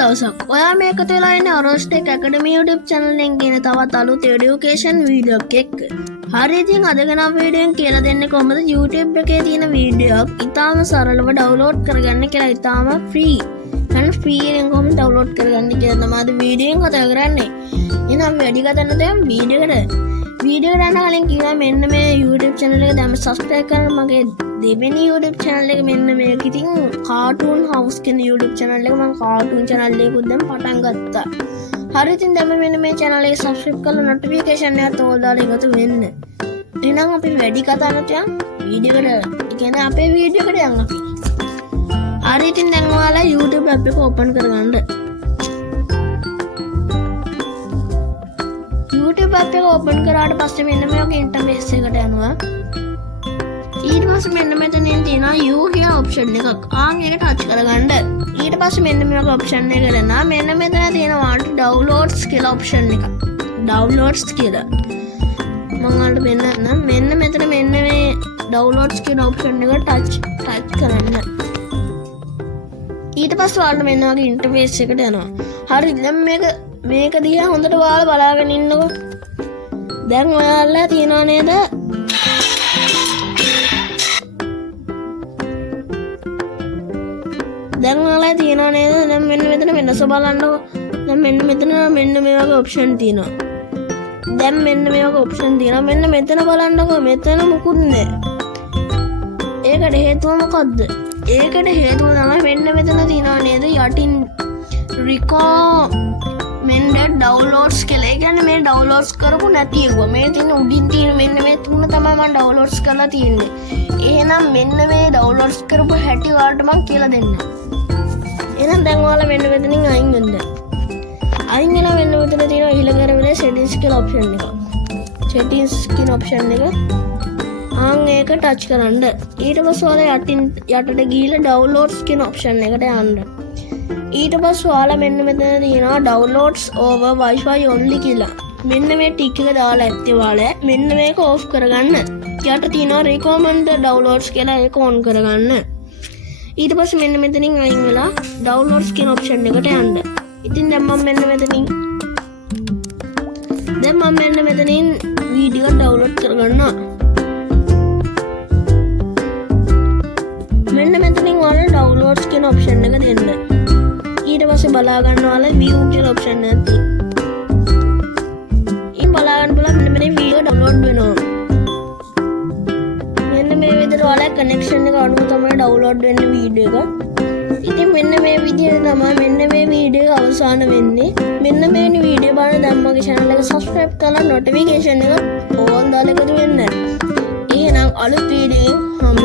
දවසක් ඔයා මේක තුලා ඉන්නේ Orostek Academy YouTube channel එකෙන් ගෙන තවත් අලුත් education video එකක් එක්ක. හරි ඉතින් අද ගෙනව වීඩියෝ එකෙන් කියලා දෙන්නේ කොහොමද YouTube එකේ තියෙන වීඩියෝ එකක් ඉතාලම සරලව download කරගන්න කියලා. ඉතාලම free. and free එකෙන් කොහොමද download කරගන්න කියලා තමයි අද වීඩියෝ එකෙන් කතා කරන්නේ. එහෙනම් වැඩි කතා නැතුව වීඩියෝ එකට යන්න කලින් කිව්වා මෙන්න මේ YouTube channel එක දැන් subscribe කරන්න මගේ දෙවෙනි YouTube channel එක මෙන්න මේක. ඉතින් Cartoon House කියන YouTube channel එක මම cartoon channel එකකුත් දැන් පටන් ගත්තා. හරි ඉතින් දැන් මෙන්න මේ channel එක subscribe කරලා notification එකත් ඕල් දාලා එකතු වෙන්න. එහෙනම් අපි වැඩි කතා නැතුව වීඩියෝ එකට කියන්නේ අපේ වීඩියෝ එකට යන්න අපි. හරි ඉතින් දැන් ඔයාලා YouTube app එක open කරගන්න. YouTube app එක open කරාට පස්සේ මෙන්න මේ වගේ interface එකට යනවා. ඊට පස්සේ මෙන්න මෙතනින් තියෙනවා U කියන option එකක්. ආන් ඒක touch කරගන්න. ඊට පස්සේ මෙන්න මේ වගේ option එකකට එනවා. මෙන්න මෙතන තියෙනවා downloads කියලා option එක. downloads කියලා. මම ඔයාලට පෙන්නන්නම්. මෙන්න මෙතන මෙන්න මේ downloads කියන option එක touch කරන්න. ඊට පස්සේ ඔයාලට මෙන්න වගේ interface එකට යනවා. හරි දැන් මේක දිහා හොඳට ඔයාලා බලාගෙන ඉන්නකෝ. දැන් ඔයාලා තියනවා නේද? දැන් ඔයාලා තියනවා නේද? දැන් මෙන්න මෙතන වෙනස බලන්නකෝ. දැන් මෙන්න මෙතන මෙන්න මේ වගේ ඔප්ෂන් තියෙනවා. දැන් මෙන්න මේ වගේ ඔප්ෂන් තියෙනවා. මෙන්න මෙතන බලන්නකෝ. මෙතන මුකුත් නැහැ. ඒකට හේතුව මොකද්ද? ඒකට හේතුව තමයි මෙන්න මෙතන තියනවා නේද? යටින් recommended downloads කියලා. ඒ කියන්නේ මේ downloads කරපු නැති ඒවා. මේ තියෙන උඩින් තියෙන මෙන්න මේ තුන තමයි මම downloads කරලා තියෙන්නේ. එහෙනම් මෙන්න මේ downloads කරපු හැටි ඔයාලට මම කියලා දෙන්නම්. එහෙනම් දැන් ඔයාලා මෙන්න මෙතනින් අයින් වෙන්න. අයින් වෙලා මෙන්න මෙතන තියෙන ඊළඟට settings කියලා option එක. settings කියන option එක ආන් ඒක touch කරන්න. ඊට පස්සේ ඔයාලා යටට ගිහිල්ලා downloads කියන option එකට යන්න. ඊට පස්සේ ඔයාලා මෙන්න මෙතන තියෙනවා downloads over wifi only කියලා. මෙන්න මේ ටික එක දාලා ඇත්තේ ඔයාලා මෙන්න මේක off කරගන්න. යට තියෙනවා recommended downloads කියලා ඒක on කරගන්න. ඊට පස්සේ මෙන්න මෙතනින් අයින් වෙලා downloads කියන option එකට යන්න. ඉතින් දැන් මම මෙන්න මෙතනින් වීඩියෝ download කරගන්නවා. මෙන්න මෙතනින් ඔයාලා downloads කියන option එක දෙන්න. ඊට පස්සේ බලා ගන්න ඔයාලා view කියලා option එකක් තියෙනවා. ඉතින් බලා ගන්න පුළුවන් මෙන්න මේ වීඩියෝ download වෙනවා. මෙන්න මේ විදිහට ඔයාලා connection එක අනුව තමයි download වෙන්න වීඩියෝ එක. ඉතින් මෙන්න මේ විදිහට තමයි මෙන්න මේ වීඩියෝ එක අවසන් වෙන්නේ. මෙන්න මේ වීඩියෝ බලන දැන් මගේ channel එක subscribe කරලා notification එක ඕන් දාලා එකතු වෙන්න. එහෙනම් අලුත් වීඩියෝ හම්බ